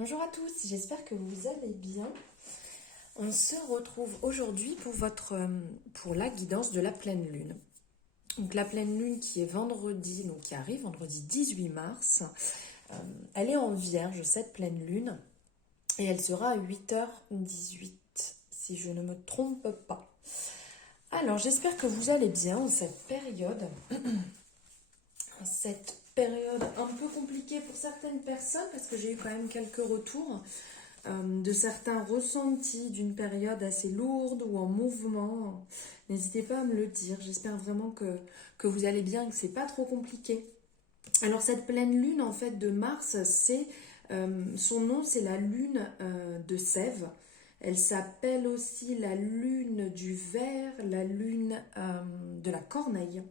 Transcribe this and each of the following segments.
Bonjour à tous, j'espère que vous allez bien. On se retrouve aujourd'hui pour la guidance de la pleine lune. Donc la pleine lune qui est vendredi, donc qui arrive vendredi 18 mars. Elle est en Vierge, cette pleine lune, et elle sera à 8h18, si je ne me trompe pas. Alors j'espère que vous allez bien en cette période. Cette période un peu compliquée pour certaines personnes, parce que j'ai eu quand même quelques retours de certains ressentis d'une période assez lourde ou en mouvement. N'hésitez pas à me le dire. J'espère vraiment que vous allez bien et que c'est pas trop compliqué. Alors cette pleine lune en fait de Mars, son nom c'est la lune de Sève. Elle s'appelle aussi la lune du ver, la lune de la corneille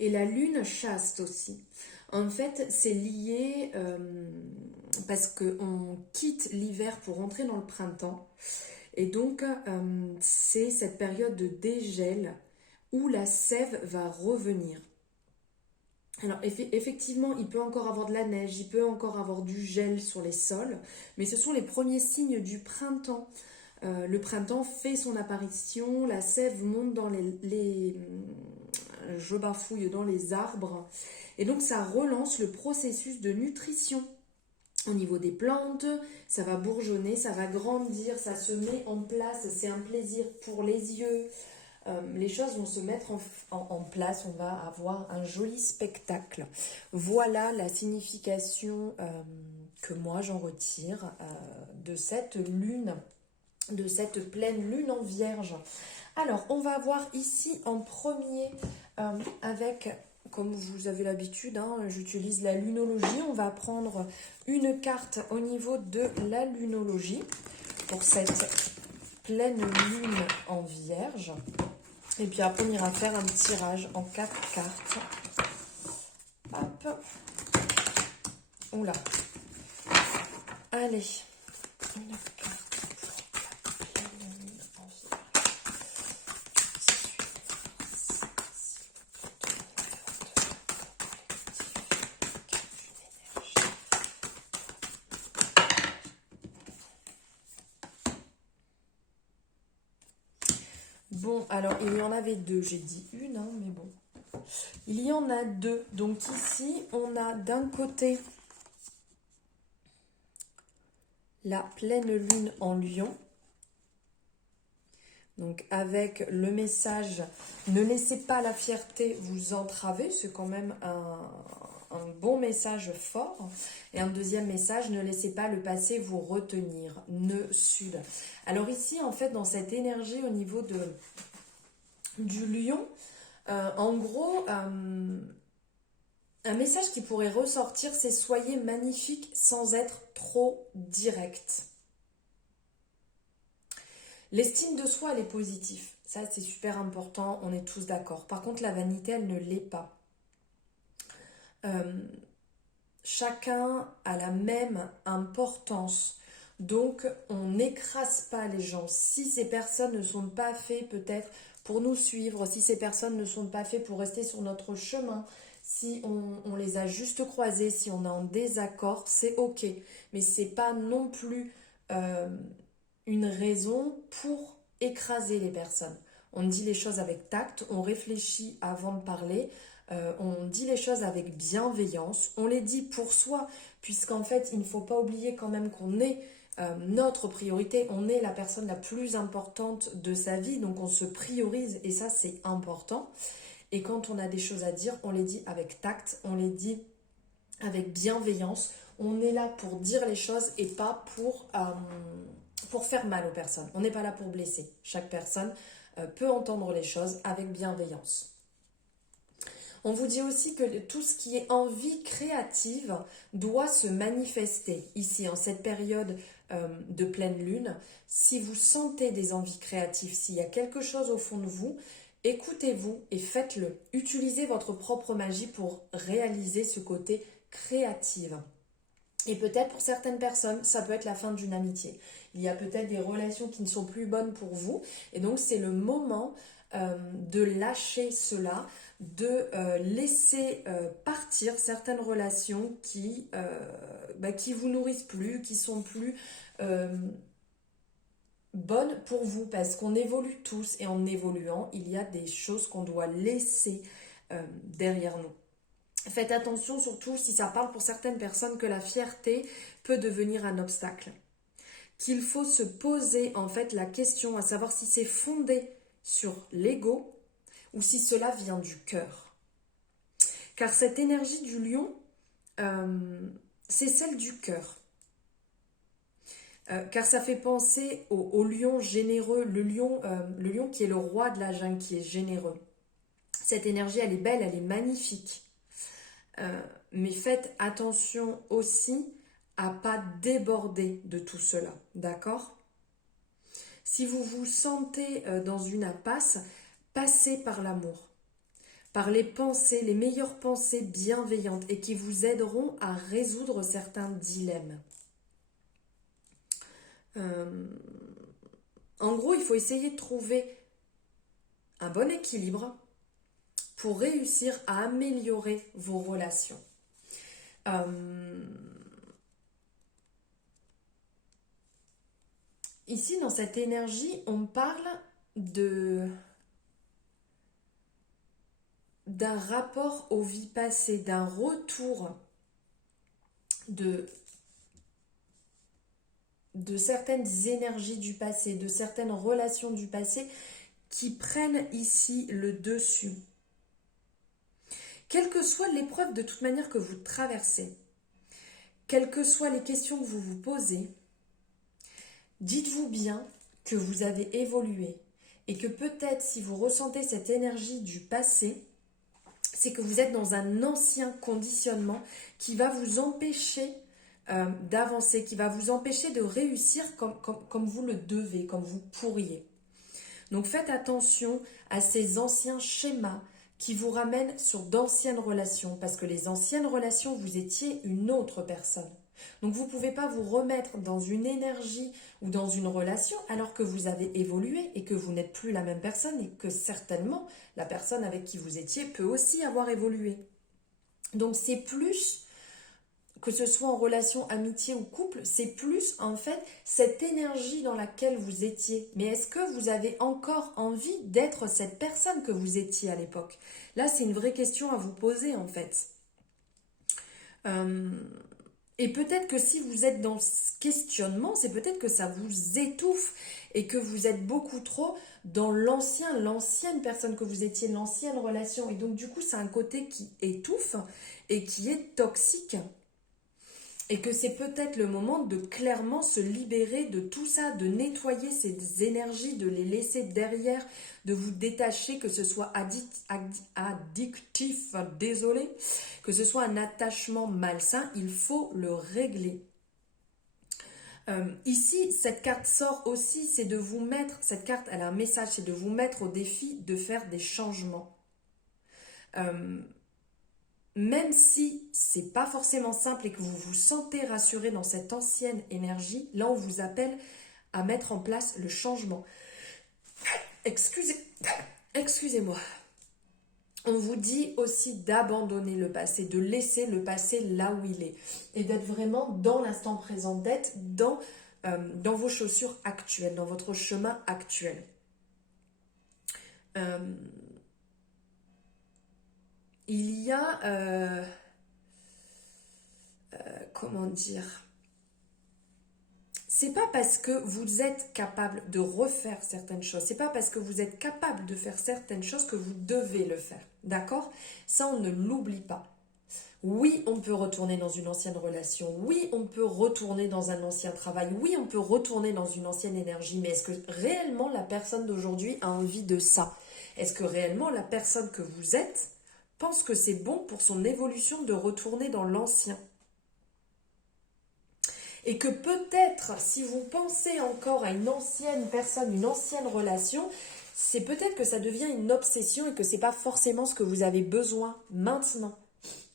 et la lune chaste aussi. En fait, c'est lié parce qu'on quitte l'hiver pour rentrer dans le printemps. Et donc, c'est cette période de dégel où la sève va revenir. Alors, effectivement, il peut encore avoir de la neige, il peut encore avoir du gel sur les sols, mais ce sont les premiers signes du printemps. Le printemps fait son apparition, la sève monte dans je bafouille dans les arbres. Et donc ça relance le processus de nutrition au niveau des plantes, ça va bourgeonner, ça va grandir, ça se met en place, c'est un plaisir pour les yeux. Les choses vont se mettre en place, on va avoir un joli spectacle. Voilà la signification que moi j'en retire de cette lune, de cette pleine lune en Vierge. Alors, on va voir ici en premier avec, comme vous avez l'habitude, j'utilise la lunologie. On va prendre une carte au niveau de la lunologie pour cette pleine lune en Vierge. Et puis après, on ira faire un tirage en 4 cartes. Hop. Oula. Allez. Une carte. Bon, alors il y en avait deux, j'ai dit une, mais bon. Il y en a deux. Donc ici, on a d'un côté la pleine lune en Lion. Donc avec le message « Ne laissez pas la fierté vous entraver », c'est quand même un bon message fort. Et un deuxième message « Ne laissez pas le passé vous retenir », nœud sud. Alors ici, en fait, dans cette énergie au niveau du lion, en gros, un message qui pourrait ressortir, c'est « Soyez magnifique sans être trop direct ». L'estime de soi, elle est positive. Ça, c'est super important, on est tous d'accord. Par contre, la vanité, elle ne l'est pas. Chacun a la même importance. Donc, on n'écrase pas les gens. Si ces personnes ne sont pas faites peut-être pour nous suivre, si ces personnes ne sont pas faites pour rester sur notre chemin, si on les a juste croisées, si on est en désaccord, c'est ok. Mais c'est pas non plus une raison pour écraser les personnes. On dit les choses avec tact, on réfléchit avant de parler, on dit les choses avec bienveillance, on les dit pour soi, puisqu'en fait, il ne faut pas oublier quand même qu'on est notre priorité, on est la personne la plus importante de sa vie, donc on se priorise et ça c'est important. Et quand on a des choses à dire, on les dit avec tact, on les dit avec bienveillance, on est là pour dire les choses et pas pour faire mal aux personnes. On n'est pas là pour blesser. Chaque personne peut entendre les choses avec bienveillance. On vous dit aussi que tout ce qui est envie créative doit se manifester ici, en cette période de pleine lune. Si vous sentez des envies créatives, s'il y a quelque chose au fond de vous, écoutez-vous et faites-le. Utilisez votre propre magie pour réaliser ce côté créatif. Et peut-être pour certaines personnes, ça peut être la fin d'une amitié. Il y a peut-être des relations qui ne sont plus bonnes pour vous. Et donc, c'est le moment de lâcher cela, laisser partir certaines relations qui vous nourrissent plus, qui sont plus bonnes pour vous, parce qu'on évolue tous et en évoluant, il y a des choses qu'on doit laisser derrière nous. Faites attention surtout si ça parle pour certaines personnes que la fierté peut devenir un obstacle. Qu'il faut se poser en fait la question à savoir si c'est fondé sur l'ego ou si cela vient du cœur. Car cette énergie du lion, c'est celle du cœur. Car ça fait penser au lion généreux, le lion qui est le roi de la jungle, qui est généreux. Cette énergie, elle est belle, elle est magnifique. Mais faites attention aussi à pas déborder de tout cela, d'accord? Si vous vous sentez dans une impasse, passez par l'amour, par les pensées, les meilleures pensées bienveillantes et qui vous aideront à résoudre certains dilemmes. En gros, il faut essayer de trouver un bon équilibre pour réussir à améliorer vos relations. Ici, dans cette énergie, on parle d'un rapport aux vies passées, d'un retour de certaines énergies du passé, de certaines relations du passé qui prennent ici le dessus. Quelle que soit l'épreuve de toute manière que vous traversez, quelles que soient les questions que vous vous posez, dites-vous bien que vous avez évolué et que peut-être si vous ressentez cette énergie du passé, c'est que vous êtes dans un ancien conditionnement qui va vous empêcher d'avancer, qui va vous empêcher de réussir comme vous le devez, comme vous pourriez. Donc faites attention à ces anciens schémas qui vous ramènent sur d'anciennes relations, parce que les anciennes relations, vous étiez une autre personne. Donc vous ne pouvez pas vous remettre dans une énergie ou dans une relation alors que vous avez évolué et que vous n'êtes plus la même personne et que certainement la personne avec qui vous étiez peut aussi avoir évolué. Donc c'est plus, que ce soit en relation, amitié ou couple, c'est plus en fait cette énergie dans laquelle vous étiez. Mais est-ce que vous avez encore envie d'être cette personne que vous étiez à l'époque? Là, c'est une vraie question à vous poser en fait. Et peut-être que si vous êtes dans ce questionnement, c'est peut-être que ça vous étouffe et que vous êtes beaucoup trop dans l'ancienne personne que vous étiez, l'ancienne relation. Et donc du coup, c'est un côté qui étouffe et qui est toxique. Et que c'est peut-être le moment de clairement se libérer de tout ça, de nettoyer ces énergies, de les laisser derrière, de vous détacher, que ce soit addictif, désolé, que ce soit un attachement malsain, il faut le régler. Ici, cette carte sort aussi, c'est de vous mettre, cette carte, elle a un message, c'est de vous mettre au défi de faire des changements. Même si c'est pas forcément simple et que vous vous sentez rassuré dans cette ancienne énergie, là on vous appelle à mettre en place le changement. Excusez-moi. On vous dit aussi d'abandonner le passé, de laisser le passé là où il est et d'être vraiment dans l'instant présent, d'être dans vos chaussures actuelles, dans votre chemin actuel. Il y a, comment dire, c'est pas parce que vous êtes capable de refaire certaines choses, c'est pas parce que vous êtes capable de faire certaines choses que vous devez le faire, d'accord? Ça, on ne l'oublie pas. Oui, on peut retourner dans une ancienne relation, oui, on peut retourner dans un ancien travail, oui, on peut retourner dans une ancienne énergie, mais est-ce que réellement la personne d'aujourd'hui a envie de ça? Est-ce que réellement la personne que vous êtes pense que c'est bon pour son évolution de retourner dans l'ancien? Et que peut-être, si vous pensez encore à une ancienne personne, une ancienne relation, c'est peut-être que ça devient une obsession et que c'est pas forcément ce que vous avez besoin maintenant.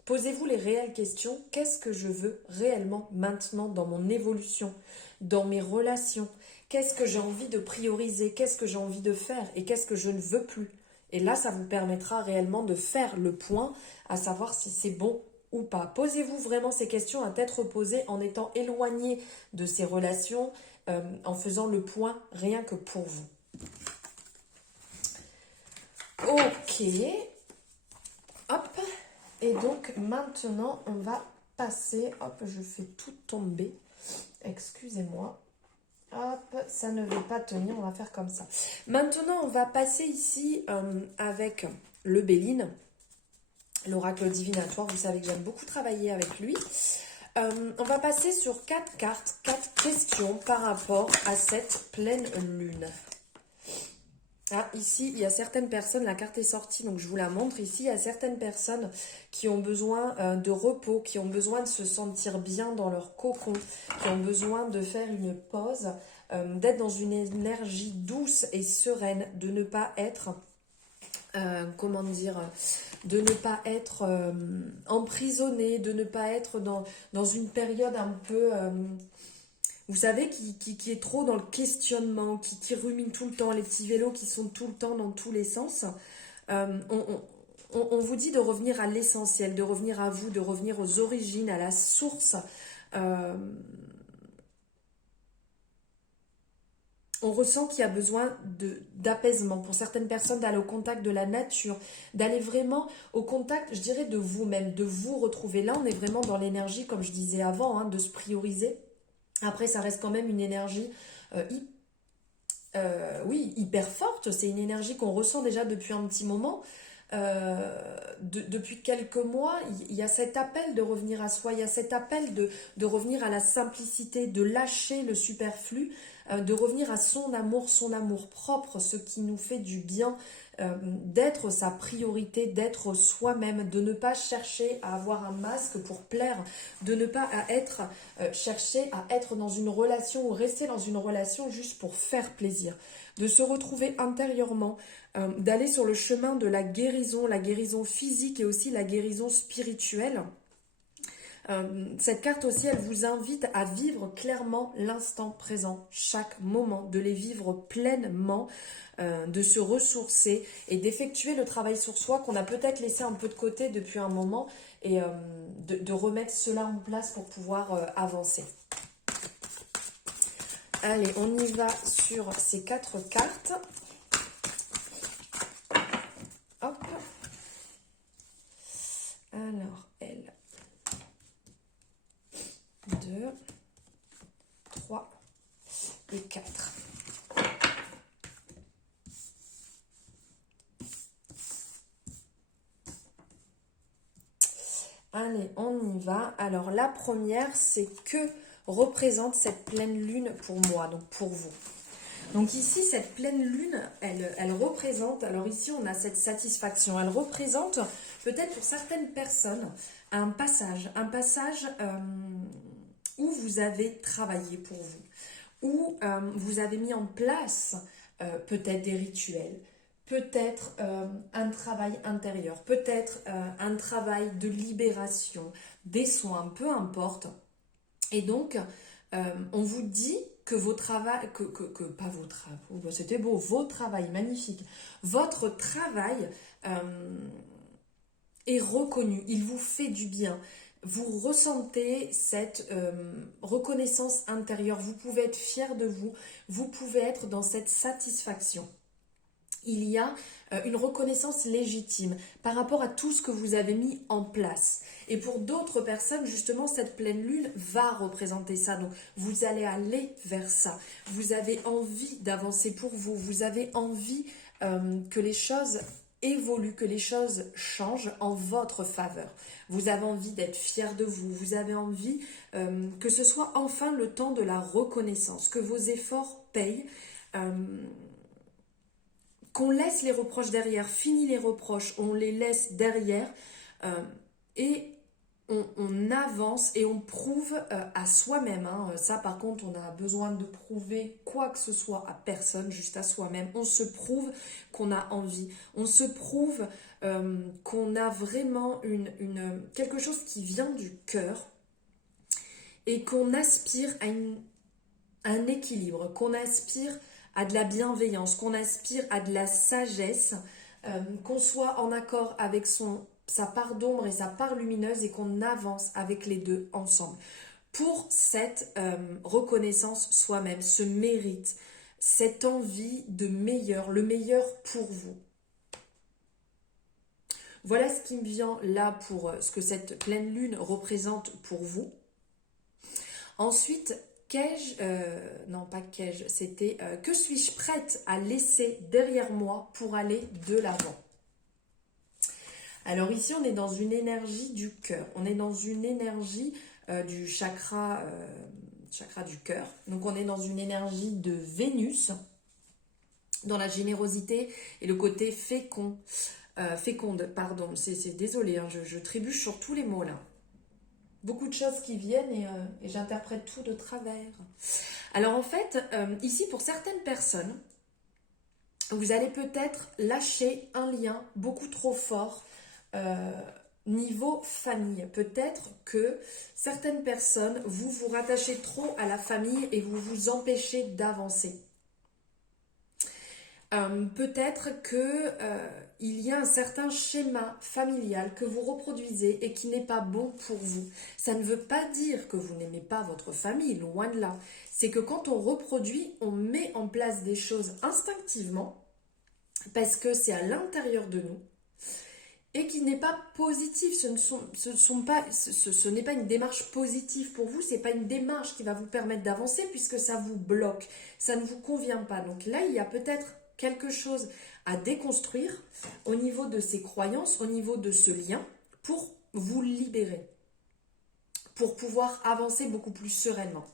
Posez-vous les réelles questions. Qu'est-ce que je veux réellement maintenant dans mon évolution, dans mes relations? Qu'est-ce que j'ai envie de prioriser? Qu'est-ce que j'ai envie de faire? Et qu'est-ce que je ne veux plus? Et là, ça vous permettra réellement de faire le point, à savoir si c'est bon ou pas. Posez-vous vraiment ces questions à tête reposée en étant éloigné de ces relations, en faisant le point rien que pour vous. Ok. Hop. Et donc maintenant, on va passer. Hop, je fais tout tomber. Excusez-moi. Hop, ça ne veut pas tenir, on va faire comme ça. Maintenant, on va passer ici avec le Béline, l'oracle divinatoire. Vous savez que j'aime beaucoup travailler avec lui. On va passer sur 4 cartes, 4 questions par rapport à cette pleine lune. Ah, ici, il y a certaines personnes, la carte est sortie, donc je vous la montre. Ici, il y a certaines personnes qui ont besoin de repos, qui ont besoin de se sentir bien dans leur cocon, qui ont besoin de faire une pause, d'être dans une énergie douce et sereine, de ne pas être, comment dire, de ne pas être emprisonné, de ne pas être dans une période un peu... vous savez, qui est trop dans le questionnement, qui rumine tout le temps, les petits vélos qui sont tout le temps dans tous les sens. On vous dit de revenir à l'essentiel, de revenir à vous, de revenir aux origines, à la source. On ressent qu'il y a besoin d'apaisement pour certaines personnes, d'aller au contact de la nature, d'aller vraiment au contact, je dirais, de vous-même, de vous retrouver. Là, on est vraiment dans l'énergie, comme je disais avant, hein, de se prioriser. Après, ça reste quand même une énergie oui, hyper forte. C'est une énergie qu'on ressent déjà depuis un petit moment. Depuis quelques mois, il y a cet appel de revenir à soi, il y a cet appel de revenir à la simplicité, de lâcher le superflu, de revenir à son amour propre, ce qui nous fait du bien, d'être sa priorité, d'être soi-même, de ne pas chercher à avoir un masque pour plaire, de ne pas chercher à être dans une relation ou rester dans une relation juste pour faire plaisir, de se retrouver intérieurement, d'aller sur le chemin de la guérison physique et aussi la guérison spirituelle. Cette carte aussi, elle vous invite à vivre clairement l'instant présent, chaque moment, de les vivre pleinement, de se ressourcer et d'effectuer le travail sur soi qu'on a peut-être laissé un peu de côté depuis un moment et de remettre cela en place pour pouvoir avancer. Allez, on y va sur ces 4 cartes. Hop. Alors, elle. 2, 3 et 4. Allez, on y va. Alors, la première, c'est que représente cette pleine lune pour moi, donc pour vous. Donc ici, cette pleine lune, elle représente, alors ici on a cette satisfaction, elle représente peut-être pour certaines personnes un passage où vous avez travaillé pour vous, où vous avez mis en place peut-être des rituels, peut-être un travail intérieur, peut-être un travail de libération, des soins, peu importe. Et donc, on vous dit que vos travaux, pas vos travaux, c'était beau, vos travails, magnifique. Votre travail est reconnu, il vous fait du bien. Vous ressentez cette reconnaissance intérieure, vous pouvez être fier de vous, vous pouvez être dans cette satisfaction. Il y a une reconnaissance légitime par rapport à tout ce que vous avez mis en place. Et pour d'autres personnes, justement, cette pleine lune va représenter ça. Donc, vous allez aller vers ça. Vous avez envie d'avancer pour vous. Vous avez envie que les choses évoluent, que les choses changent en votre faveur. Vous avez envie d'être fier de vous. Vous avez envie que ce soit enfin le temps de la reconnaissance, que vos efforts payent. Qu'on laisse les reproches derrière, fini les reproches, on les laisse derrière et on avance et on prouve à soi-même. Hein. Ça, par contre, on a besoin de prouver quoi que ce soit à personne, juste à soi-même. On se prouve qu'on a envie. On se prouve qu'on a vraiment quelque chose qui vient du cœur et qu'on aspire à un équilibre, qu'on aspire à de la bienveillance, qu'on aspire à de la sagesse, qu'on soit en accord avec sa part d'ombre et sa part lumineuse et qu'on avance avec les deux ensemble. Pour cette reconnaissance soi-même, ce mérite, cette envie de meilleur, le meilleur pour vous. Voilà ce qui me vient là pour ce que cette pleine lune représente pour vous. Ensuite, c'était que suis-je prête à laisser derrière moi pour aller de l'avant? Alors ici, on est dans une énergie du cœur. On est dans une énergie du chakra du cœur. Donc on est dans une énergie de Vénus, dans la générosité et le côté féconde, pardon. Désolé, hein, je trébuche sur tous les mots là. Beaucoup de choses qui viennent et j'interprète tout de travers. Alors en fait, ici pour certaines personnes, vous allez peut-être lâcher un lien beaucoup trop fort niveau famille. Peut-être que certaines personnes, vous rattachez trop à la famille et vous vous empêchez d'avancer. Peut-être que il y a un certain schéma familial que vous reproduisez et qui n'est pas bon pour vous. Ça ne veut pas dire que vous n'aimez pas votre famille, loin de là. C'est que quand on reproduit, on met en place des choses instinctivement parce que c'est à l'intérieur de nous et qui n'est pas positif. Ce n'est pas une démarche positive pour vous, c'est pas une démarche qui va vous permettre d'avancer puisque ça vous bloque, ça ne vous convient pas. Donc là, il y a peut-être quelque chose à déconstruire au niveau de ces croyances, au niveau de ce lien, pour vous libérer, pour pouvoir avancer beaucoup plus sereinement.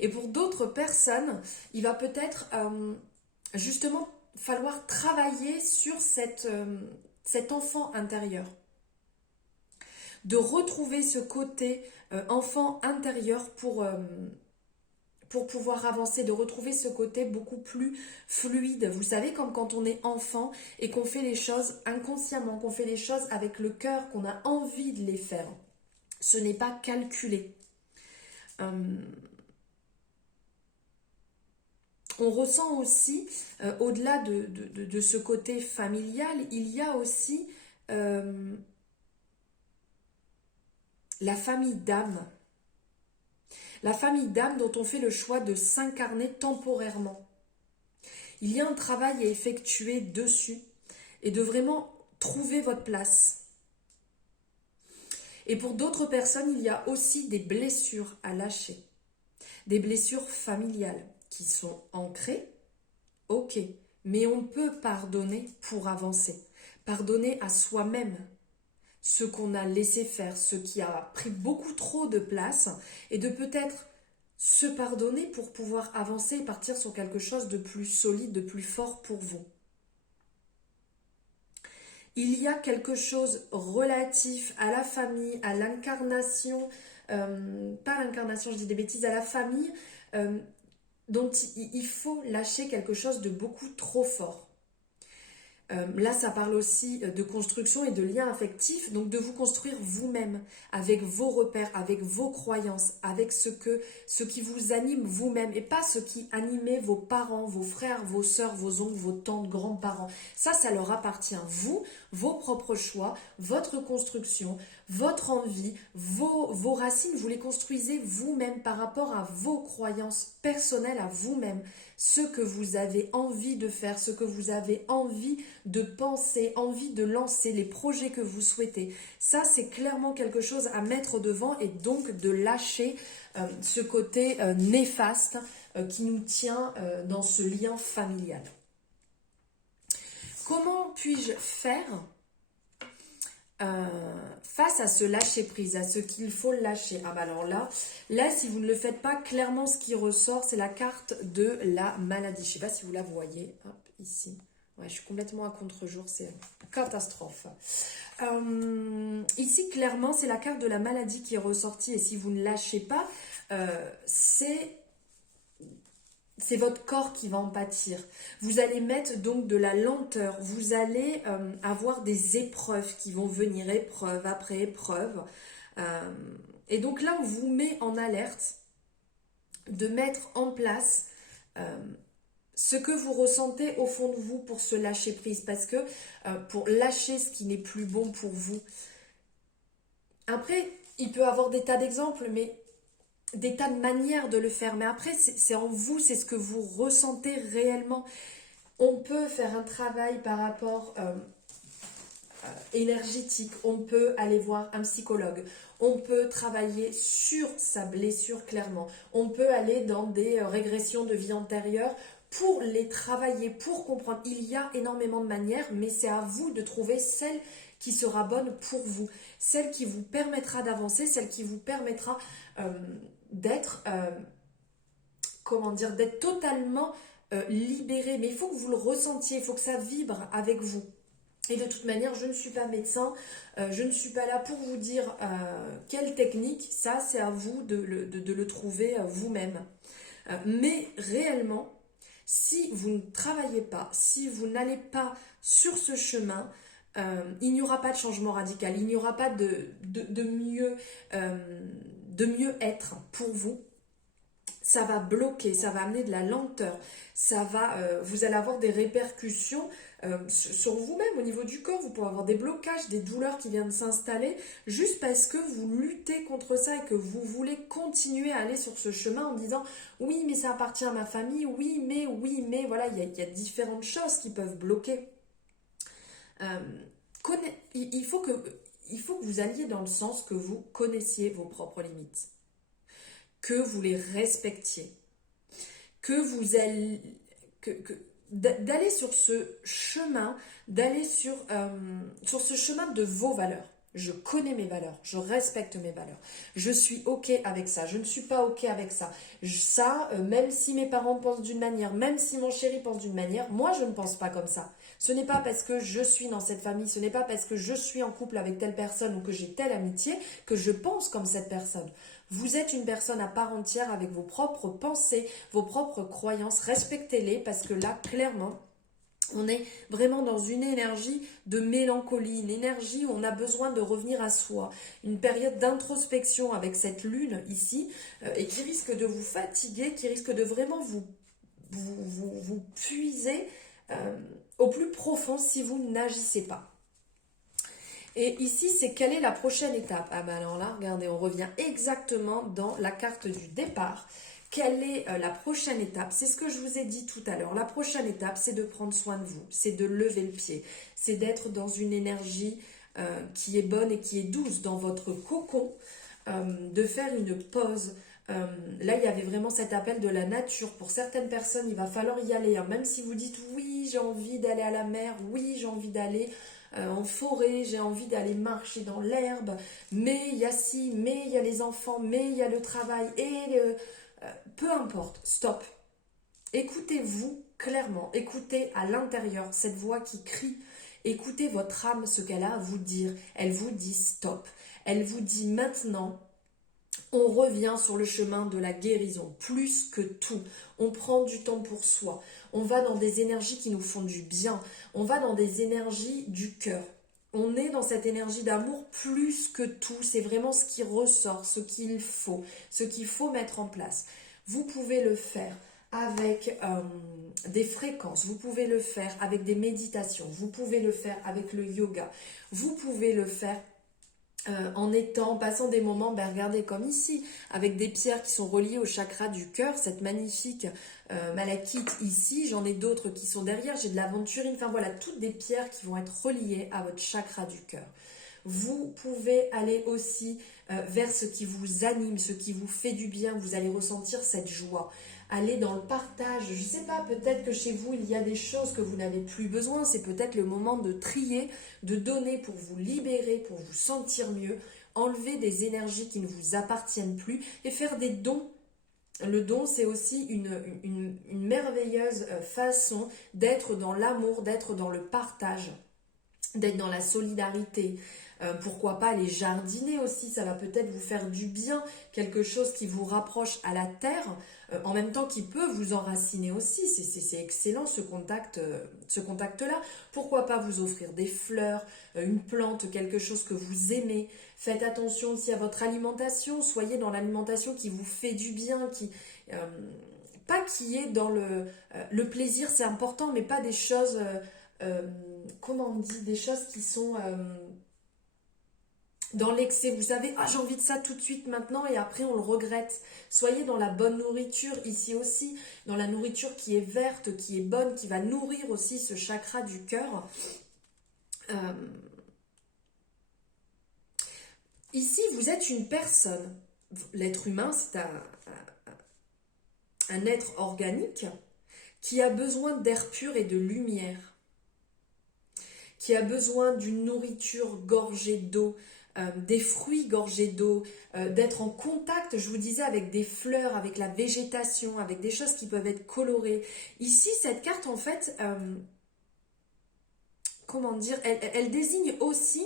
Et pour d'autres personnes, il va peut-être justement falloir travailler sur cet enfant intérieur, de retrouver ce côté enfant intérieur pour pouvoir avancer, de retrouver ce côté beaucoup plus fluide. Vous savez, comme quand on est enfant et qu'on fait les choses inconsciemment, qu'on fait les choses avec le cœur, qu'on a envie de les faire. Ce n'est pas calculé. On ressent aussi, au-delà de ce côté familial, il y a aussi la famille d'âme. La famille d'âme dont on fait le choix de s'incarner temporairement. Il y a un travail à effectuer dessus et de vraiment trouver votre place. Et pour d'autres personnes, il y a aussi des blessures à lâcher. Des blessures familiales qui sont ancrées, ok, mais on peut pardonner pour avancer. Pardonner à soi-même ce qu'on a laissé faire, ce qui a pris beaucoup trop de place, et de peut-être se pardonner pour pouvoir avancer et partir sur quelque chose de plus solide, de plus fort pour vous. Il y a quelque chose relatif à la famille, à l'incarnation, pas l'incarnation, je dis des bêtises, à la famille, dont il faut lâcher quelque chose de beaucoup trop fort. Là, ça parle aussi de construction et de liens affectifs, donc de vous construire vous-même, avec vos repères, avec vos croyances, avec ce qui vous anime vous-même, et pas ce qui animait vos parents, vos frères, vos sœurs, vos oncles, vos tantes, grands-parents. Ça leur appartient. Vous, vos propres choix, votre construction, votre envie, vos racines, vous les construisez vous-même par rapport à vos croyances personnelles à vous-même. Ce que vous avez envie de faire, ce que vous avez envie de penser, envie de lancer, les projets que vous souhaitez. Ça, c'est clairement quelque chose à mettre devant et donc de lâcher ce côté néfaste qui nous tient dans ce lien familial. Comment puis-je faire face à ce lâcher-prise, à ce qu'il faut lâcher? Ah bah alors là, si vous ne le faites pas, clairement ce qui ressort, c'est la carte de la maladie. Je ne sais pas si vous la voyez, hop, ici. Ouais, je suis complètement à contre-jour, c'est une catastrophe. Ici, clairement, c'est la carte de la maladie qui est ressortie, et si vous ne lâchez pas, c'est votre corps qui va en pâtir. Vous allez mettre donc de la lenteur. Vous allez avoir des épreuves qui vont venir, épreuve après épreuve. Et donc là, on vous met en alerte de mettre en place ce que vous ressentez au fond de vous pour se lâcher prise, parce que pour lâcher ce qui n'est plus bon pour vous. Après, il peut y avoir des tas d'exemples, mais des tas de manières de le faire, mais après c'est en vous, c'est ce que vous ressentez réellement. On peut faire un travail par rapport énergétique, on peut aller voir un psychologue, on peut travailler sur sa blessure clairement, on peut aller dans des régressions de vie antérieure pour les travailler, pour comprendre. Il y a énormément de manières, mais c'est à vous de trouver celle qui sera bonne pour vous, celle qui vous permettra d'avancer, celle qui vous permettra d'être, comment dire, d'être totalement libéré. Mais il faut que vous le ressentiez, il faut que ça vibre avec vous. Et de toute manière, je ne suis pas médecin, je ne suis pas là pour vous dire quelle technique, ça c'est à vous de le trouver vous-même. Mais réellement, si vous ne travaillez pas, si vous n'allez pas sur ce chemin, il n'y aura pas de changement radical, il n'y aura pas de mieux être pour vous. Ça va bloquer, ça va amener de la lenteur, vous allez avoir des répercussions sur vous-même au niveau du corps. Vous pourrez avoir des blocages, des douleurs qui viennent s'installer juste parce que vous luttez contre ça et que vous voulez continuer à aller sur ce chemin en disant oui mais ça appartient à ma famille, oui mais voilà, il y a différentes choses qui peuvent bloquer. Il faut que vous alliez dans le sens que vous connaissiez vos propres limites, que vous les respectiez, que vous allez, d'aller sur ce chemin, d'aller sur ce chemin de vos valeurs. Je connais mes valeurs, je respecte mes valeurs, je suis ok avec ça, je ne suis pas ok avec ça. Même si mes parents pensent d'une manière, même si mon chéri pense d'une manière, moi je ne pense pas comme ça. Ce n'est pas parce que je suis dans cette famille, ce n'est pas parce que je suis en couple avec telle personne ou que j'ai telle amitié que je pense comme cette personne. Vous êtes une personne à part entière avec vos propres pensées, vos propres croyances. Respectez-les parce que là, clairement, on est vraiment dans une énergie de mélancolie, une énergie où on a besoin de revenir à soi, une période d'introspection avec cette lune ici et qui risque de vous fatiguer, qui risque de vraiment vous puiser au plus profond si vous n'agissez pas. Et ici, c'est quelle est la prochaine étape? Ah ben alors là, regardez, on revient exactement dans la carte du départ. Quelle est la prochaine étape? C'est ce que je vous ai dit tout à l'heure. La prochaine étape, c'est de prendre soin de vous, c'est de lever le pied, c'est d'être dans une énergie qui est bonne et qui est douce dans votre cocon, de faire une pause. Là, il y avait vraiment cet appel de la nature. Pour certaines personnes, il va falloir y aller. Hein. Même si vous dites oui, j'ai envie d'aller à la mer, oui, j'ai envie d'aller en forêt, j'ai envie d'aller marcher dans l'herbe, mais il y a ci, mais il y a les enfants, mais il y a le travail, peu importe, stop. Écoutez-vous clairement, écoutez à l'intérieur cette voix qui crie, écoutez votre âme, ce qu'elle a à vous dire. Elle vous dit stop, elle vous dit maintenant, on revient sur le chemin de la guérison, plus que tout. On prend du temps pour soi. On va dans des énergies qui nous font du bien. On va dans des énergies du cœur. On est dans cette énergie d'amour plus que tout. C'est vraiment ce qui ressort, ce qu'il faut mettre en place. Vous pouvez le faire avec des fréquences, vous pouvez le faire avec des méditations, vous pouvez le faire avec le yoga, vous pouvez le faire en passant des moments, regardez comme ici, avec des pierres qui sont reliées au chakra du cœur, cette magnifique malachite ici, j'en ai d'autres qui sont derrière, j'ai de l'aventurine, enfin voilà, toutes des pierres qui vont être reliées à votre chakra du cœur. Vous pouvez aller aussi vers ce qui vous anime, ce qui vous fait du bien, vous allez ressentir cette joie. Aller dans le partage, je ne sais pas, peut-être que chez vous il y a des choses que vous n'avez plus besoin, c'est peut-être le moment de trier, de donner pour vous libérer, pour vous sentir mieux, enlever des énergies qui ne vous appartiennent plus et faire des dons. Le don, c'est aussi une merveilleuse façon d'être dans l'amour, d'être dans le partage, d'être dans la solidarité. Pourquoi pas aller jardiner aussi, ça va peut-être vous faire du bien, quelque chose qui vous rapproche à la terre, en même temps qui peut vous enraciner aussi, c'est excellent ce contact-là. Pourquoi pas vous offrir des fleurs, une plante, quelque chose que vous aimez. Faites attention aussi à votre alimentation, soyez dans l'alimentation qui vous fait du bien, pas qui est dans le plaisir, c'est important, mais pas des choses, comment on dit, des choses qui sont dans l'excès. Vous savez, ah j'ai envie de ça tout de suite maintenant et après on le regrette. Soyez dans la bonne nourriture ici aussi, dans la nourriture qui est verte, qui est bonne, qui va nourrir aussi ce chakra du cœur. Ici, vous êtes une personne. L'être humain, c'est un être organique qui a besoin d'air pur et de lumière, qui a besoin d'une nourriture gorgée d'eau, des fruits gorgés d'eau, d'être en contact, je vous disais, avec des fleurs, avec la végétation, avec des choses qui peuvent être colorées. Ici, cette carte, en fait, comment dire, elle désigne aussi,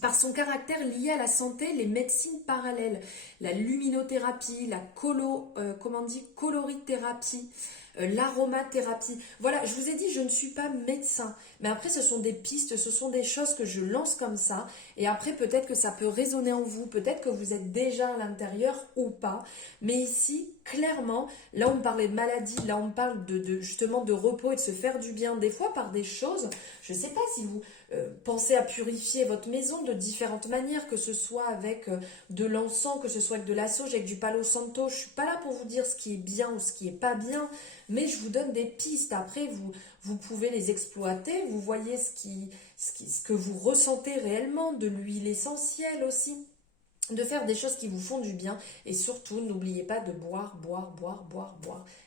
par son caractère lié à la santé, les médecines parallèles, la luminothérapie, la colorithérapie, l'aromathérapie. Voilà, je vous ai dit, je ne suis pas médecin, mais après ce sont des pistes, ce sont des choses que je lance comme ça, et après peut-être que ça peut résonner en vous, peut-être que vous êtes déjà à l'intérieur ou pas, mais ici, clairement, là on parlait de maladie, là on parle justement de repos et de se faire du bien, des fois par des choses, je ne sais pas si vous pensez à purifier votre maison de différentes manières, que ce soit avec de l'encens, que ce soit avec de la sauge, avec du palo santo. Je ne suis pas là pour vous dire ce qui est bien ou ce qui n'est pas bien, mais je vous donne des pistes. Après, vous pouvez les exploiter, vous voyez ce que vous ressentez réellement, de l'huile essentielle aussi, de faire des choses qui vous font du bien, et surtout n'oubliez pas de boire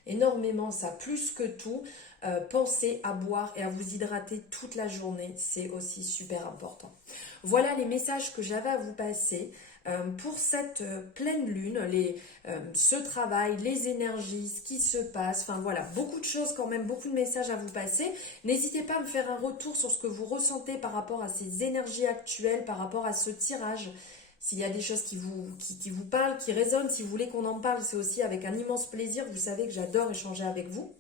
énormément, ça plus que tout. Pensez à boire et à vous hydrater toute la journée, c'est aussi super important. Voilà les messages que j'avais à vous passer pour cette pleine lune, ce travail, les énergies, ce qui se passe, enfin voilà, beaucoup de choses quand même, beaucoup de messages à vous passer. N'hésitez pas à me faire un retour sur ce que vous ressentez par rapport à ces énergies actuelles, par rapport à ce tirage. S'il y a des choses qui vous parlent, qui résonnent, si vous voulez qu'on en parle, c'est aussi avec un immense plaisir. Vous savez que j'adore échanger avec vous.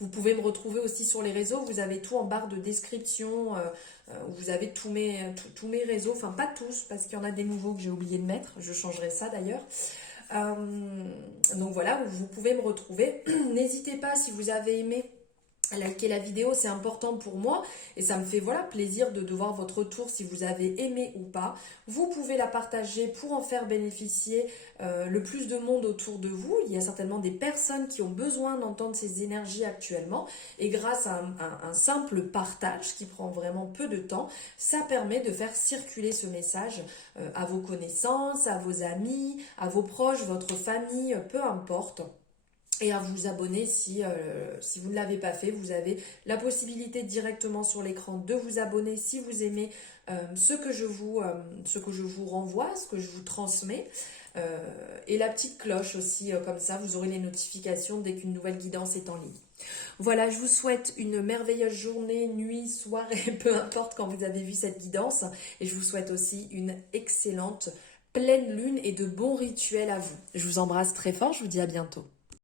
Vous pouvez me retrouver aussi sur les réseaux, vous avez tout en barre de description, vous avez tous mes réseaux, enfin pas tous, parce qu'il y en a des nouveaux que j'ai oublié de mettre, je changerai ça d'ailleurs. Donc voilà, vous pouvez me retrouver. N'hésitez pas, si vous avez aimé, liker la vidéo, c'est important pour moi et ça me fait voilà plaisir de voir votre retour si vous avez aimé ou pas. Vous pouvez la partager pour en faire bénéficier le plus de monde autour de vous. Il y a certainement des personnes qui ont besoin d'entendre ces énergies actuellement, et grâce à un simple partage qui prend vraiment peu de temps, ça permet de faire circuler ce message à vos connaissances, à vos amis, à vos proches, votre famille, peu importe. Et à vous abonner si vous ne l'avez pas fait. Vous avez la possibilité directement sur l'écran de vous abonner si vous aimez ce que je vous renvoie, ce que je vous transmets. Et la petite cloche aussi, comme ça vous aurez les notifications dès qu'une nouvelle guidance est en ligne. Voilà, je vous souhaite une merveilleuse journée, nuit, soirée, peu importe quand vous avez vu cette guidance. Et je vous souhaite aussi une excellente pleine lune et de bons rituels à vous. Je vous embrasse très fort, je vous dis à bientôt.